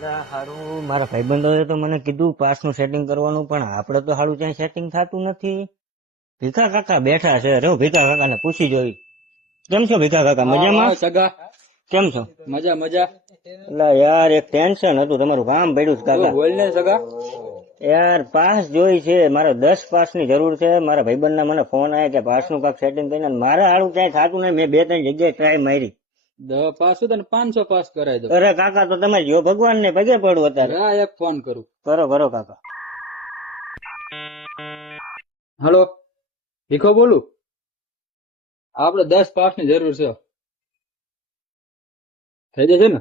હારું મારા ભાઈબંધોએ તો મને કીધું પાસનું સેટિંગ કરવાનું, પણ આપણે તો હારું ક્યાંય સેટિંગ થતું નથી. ભીખા કાકા બેઠા છે, રે ભીખા કાકાને પૂછી જોઈ. કેમ છો ભીખા કાકા, મજામાં? સગા કેમ છો? મજા મજા. એટલે યાર એક ટેન્શન હતું, તમારું કામ પડ્યું છે કાકા. બોલ ને સગા. યાર પાસ જોઈ છે, મારે 10 પાસની જરૂર છે. મારા ભાઈબંધના મને ફોન આવ્યા કે પાસનું કાક સેટિંગ કરીને, મારે હારું ક્યાંય થતું નહીં. મેં 2-3 જગ્યાએ ટ્રાય મારી. 10 પાસ હોય ને 500 પાસ કરાવી દો. અરે કાકા તો તમે જો ભગવાન ને પગે પડું અત્યારે. હા એક ફોન કરું. કરો કાકા. હલો ભીખો બોલું. આપણે 10 પાસ ની જરૂર છે. થઈ જશે ને?